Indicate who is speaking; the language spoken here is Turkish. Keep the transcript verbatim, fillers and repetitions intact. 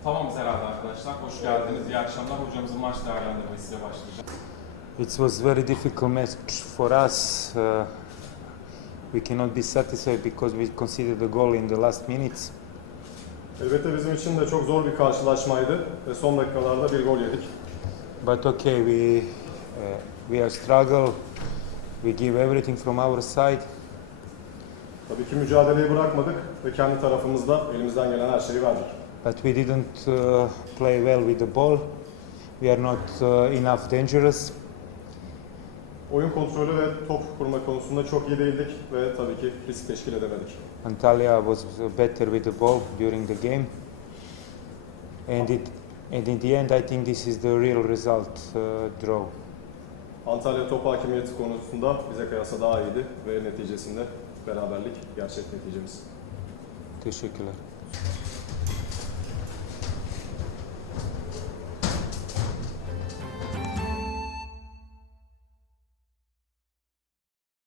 Speaker 1: Tamamız herhalde arkadaşlar. Hoş geldiniz. İyi akşamlar. Hocamızın maç değerlendirmesiyle başlayacak.
Speaker 2: It was very difficult match for us. Uh, we cannot be satisfied because we conceded a goal in the last minutes.
Speaker 3: Elbette bizim için de çok zor bir karşılaşmaydı ve son dakikalarda bir gol yedik.
Speaker 2: But okay, we uh, we are struggle. We give everything from our side.
Speaker 3: Tabii ki mücadeleyi bırakmadık ve kendi tarafımızda elimizden gelen her şeyi verdik.
Speaker 2: But we didn't uh, play well with the ball. We are not uh, enough dangerous.
Speaker 3: Oyun kontrolü ve top kurma konusunda çok iyi değildik ve tabii ki risk teşkil edemedik.
Speaker 2: Antalya was better with the ball during the game. And it and in the end, I think this is the real result, uh, draw.
Speaker 3: Antalya top hakimiyeti konusunda bize kıyasla daha iyiydi ve neticesinde beraberlik gerçek neticemiz.
Speaker 2: Teşekkürler.